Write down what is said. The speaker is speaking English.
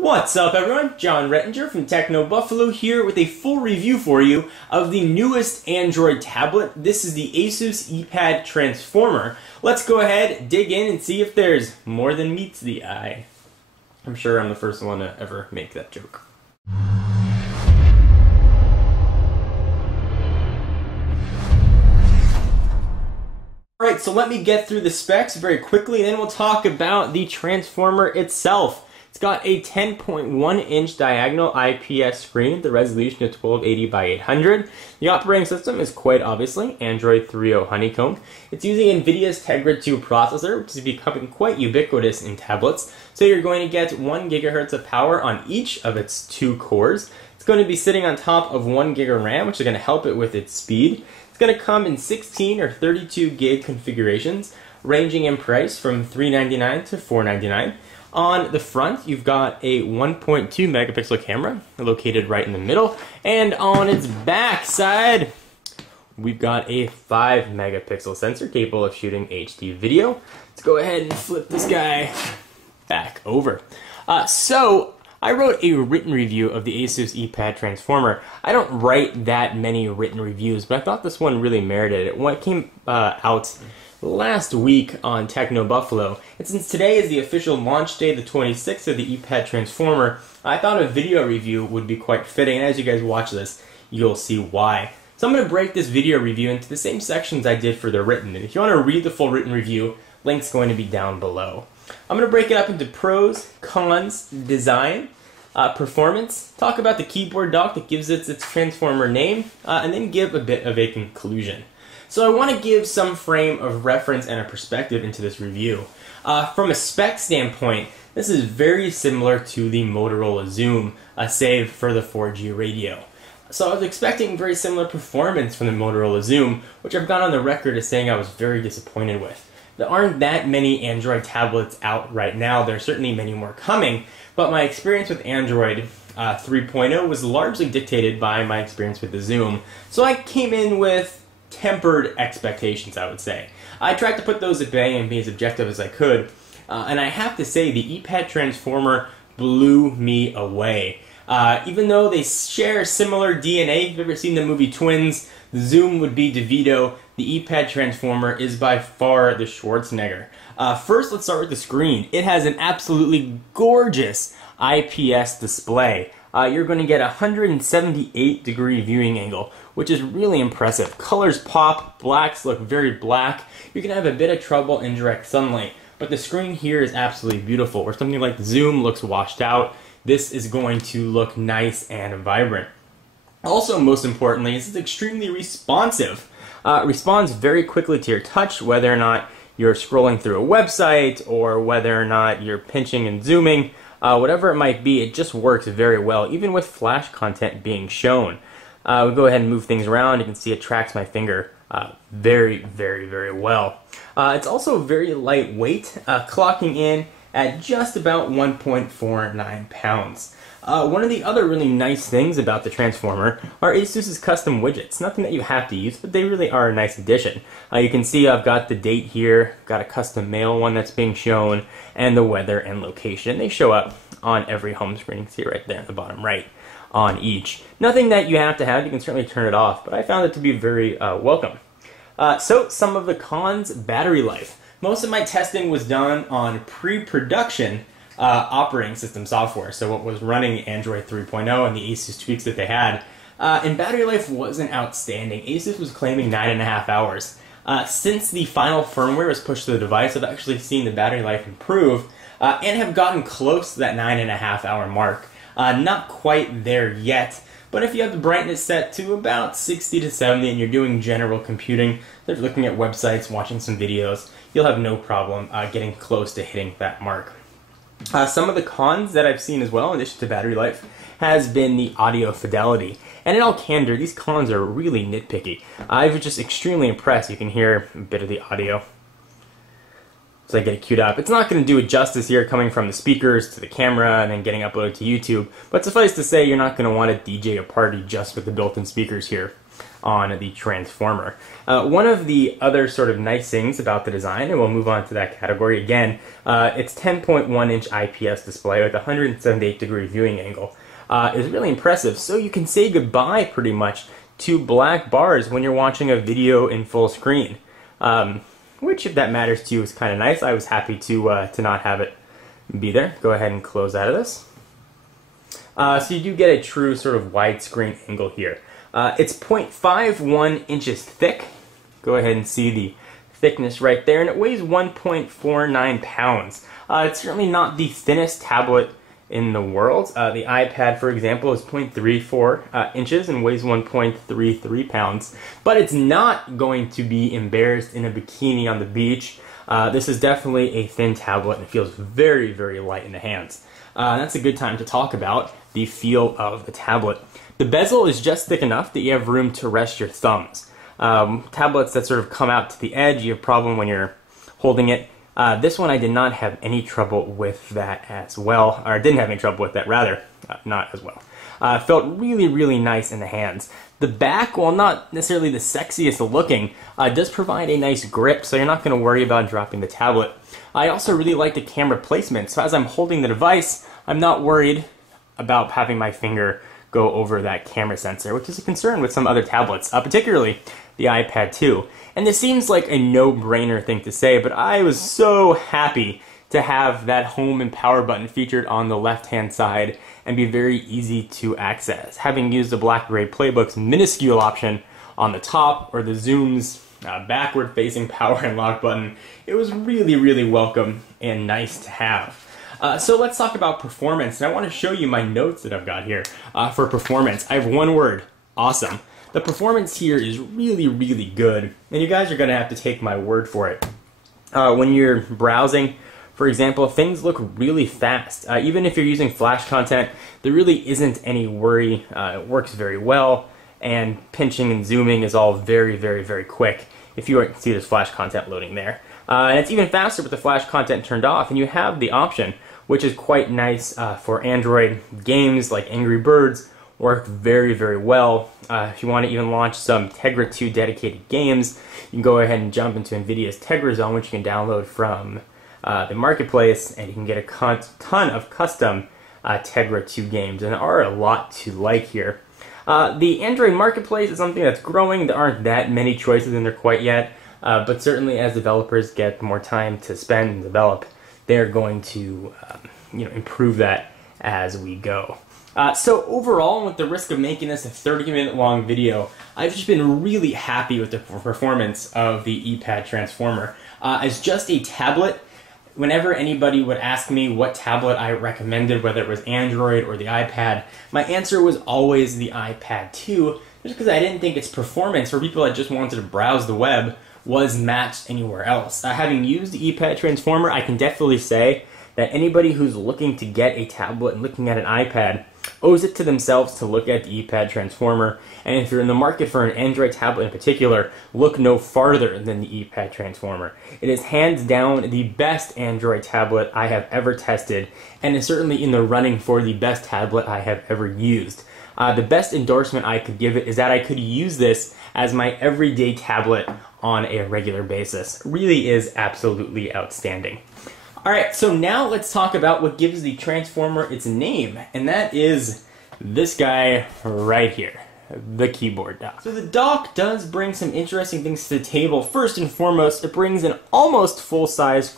What's up everyone? John Rettinger from Techno Buffalo here with a full review for you of the newest Android tablet. This is the Asus Eee Pad Transformer. Let's go ahead, dig in, and see if there's more than meets the eye. I'm sure I'm the first one to ever make that joke. Alright, so let me get through the specs very quickly, and then we'll talk about the Transformer itself. It's got a 10.1-inch diagonal IPS screen, the resolution of 1280 by 800. The operating system is quite obviously Android 3.0 Honeycomb. It's using NVIDIA's Tegra 2 processor, which is becoming quite ubiquitous in tablets. So you're going to get 1 GHz of power on each of its 2 cores. It's going to be sitting on top of 1 GB of RAM, which is going to help it with its speed. It's going to come in 16 or 32 gig configurations, ranging in price from $399 to $499. On the front, you've got a 1.2 megapixel camera located right in the middle, and on its back side, we've got a 5 megapixel sensor capable of shooting HD video. Let's go ahead and flip this guy back over. So I wrote a written review of the Asus Eee Pad Transformer. I don't write that many written reviews, but I thought this one really merited it. When it came out last week on Techno Buffalo, and since today is the official launch day, the 26th of the Eee Pad Transformer, I thought a video review would be quite fitting, and as you guys watch this, you'll see why. So I'm going to break this video review into the same sections I did for the written, and if you want to read the full written review, link's going to be down below. I'm going to break it up into pros, cons, design, performance, talk about the keyboard dock that gives it its Transformer name, and then give a bit of a conclusion. So I want to give some frame of reference and a perspective into this review. From a spec standpoint, this is very similar to the Motorola Xoom, save for the 4G radio. So I was expecting very similar performance from the Motorola Xoom, which I've gone on the record as saying I was very disappointed with. There aren't that many Android tablets out right now. There are certainly many more coming, but my experience with Android 3.0 was largely dictated by my experience with the Xoom. So I came in with tempered expectations, I would say. I tried to put those at bay and be as objective as I could, and I have to say the Eee Pad Transformer blew me away. Even though they share similar DNA, if you've ever seen the movie Twins, the Xoom would be DeVito, the Eee Pad Transformer is by far the Schwarzenegger. First, let's start with the screen. It has an absolutely gorgeous IPS display. You're going to get a 178-degree viewing angle, which is really impressive. Colors pop, blacks look very black. You can have a bit of trouble in direct sunlight, but the screen here is absolutely beautiful. Where something like the Xoom looks washed out, this is going to look nice and vibrant. Also, most importantly, this is extremely responsive. Responds very quickly to your touch, whether or not you're scrolling through a website or whether or not you're pinching and zooming. Whatever it might be, it just works very well, even with flash content being shown. We'll go ahead and move things around. You can see it tracks my finger very, very, very well. It's also very lightweight, clocking in at just about 1.49 pounds. One of the other really nice things about the Transformer are Asus's custom widgets. Nothing that you have to use, but they really are a nice addition. You can see I've got the date here, got a custom mail one that's being shown, and the weather and location. They show up on every home screen. You can see it right there at the bottom right on each. Nothing that you have to have, you can certainly turn it off, but I found it to be very welcome. So some of the cons: battery life. Most of my testing was done on pre-production operating system software, so what was running Android 3.0 and the Asus tweaks that they had, and battery life wasn't outstanding. Asus was claiming 9.5 hours. Since the final firmware was pushed to the device, I've actually seen the battery life improve and have gotten close to that 9.5 hour mark. Not quite there yet, but if you have the brightness set to about 60 to 70 and you're doing general computing, like looking at websites, watching some videos, you'll have no problem getting close to hitting that mark. Some of the cons that I've seen as well, in addition to battery life, has been the audio fidelity. And in all candor, these cons are really nitpicky. I was just extremely impressed. You can hear a bit of the audio as I get it queued up. It's not going to do it justice here, coming from the speakers to the camera and then getting uploaded to YouTube, but suffice to say, you're not going to want to DJ a party just with the built-in speakers here. on the Transformer. One of the other sort of nice things about the design, and we'll move on to that category again, it's 10.1-inch IPS display with 178-degree viewing angle. Is really impressive. So you can say goodbye pretty much to black bars when you're watching a video in full screen. Which, if that matters to you, is kind of nice. I was happy to not have it be there. Go ahead and close out of this. So you do get a true sort of widescreen angle here. It's 0.51 inches thick. Go ahead and see the thickness right there, and it weighs 1.49 pounds. It's certainly not the thinnest tablet in the world. The iPad, for example, is 0.34 inches and weighs 1.33 pounds. But it's not going to be embarrassed in a bikini on the beach. This is definitely a thin tablet and it feels very, very light in the hands. That's a good time to talk about the feel of the tablet. The bezel is just thick enough that you have room to rest your thumbs. Tablets that sort of come out to the edge, you have a problem when you're holding it. This one I did not have any trouble with that as well, or didn't have any trouble with that, rather, not as well. Felt really, really nice in the hands. The back, while not necessarily the sexiest looking, does provide a nice grip, so you're not going to worry about dropping the tablet. I also really like the camera placement, so as I'm holding the device, I'm not worried about having my finger go over that camera sensor, which is a concern with some other tablets, particularly the iPad 2. And this seems like a no-brainer thing to say, but I was so happy to have that home and power button featured on the left-hand side and be very easy to access. Having used the BlackBerry Playbook's minuscule option on the top, or the Zoom's backward-facing power and lock button, it was really, really welcome and nice to have. So let's talk about performance, and I want to show you my notes that I've got here for performance. I have one word: awesome. The performance here is really, really good, and you guys are going to have to take my word for it. When you're browsing, for example, things look really fast. Even if you're using Flash content, there really isn't any worry. It works very well, and pinching and zooming is all very, very, very quick. If you can see, there's Flash content loading there. And it's even faster with the Flash content turned off, and you have the option, which is quite nice for Android games like Angry Birds. Work very, very well. If you want to even launch some Tegra 2 dedicated games, you can go ahead and jump into NVIDIA's Tegra Zone, which you can download from the marketplace, and you can get a ton of custom Tegra 2 games, and there are a lot to like here. The Android marketplace is something that's growing. There aren't that many choices in there quite yet, but certainly as developers get more time to spend and develop, they're going to improve that as we go. So overall, with the risk of making this a 30-minute long video, I've just been really happy with the performance of the Eee Pad Transformer. As just a tablet, whenever anybody would ask me what tablet I recommended, whether it was Android or the iPad, my answer was always the iPad 2, just because I didn't think its performance for people that just wanted to browse the web was matched anywhere else. Having used the Eee Pad Transformer, I can definitely say that anybody who's looking to get a tablet and looking at an iPad owes it to themselves to look at the Eee Pad Transformer, and if you're in the market for an Android tablet in particular, look no farther than the Eee Pad Transformer. It is hands down the best Android tablet I have ever tested, and is certainly in the running for the best tablet I have ever used. The best endorsement I could give it is that I could use this as my everyday tablet on a regular basis. It really is absolutely outstanding. Alright, so now let's talk about what gives the Transformer its name, and that is this guy right here, the keyboard dock. So the dock does bring some interesting things to the table. First and foremost, it brings an almost full-size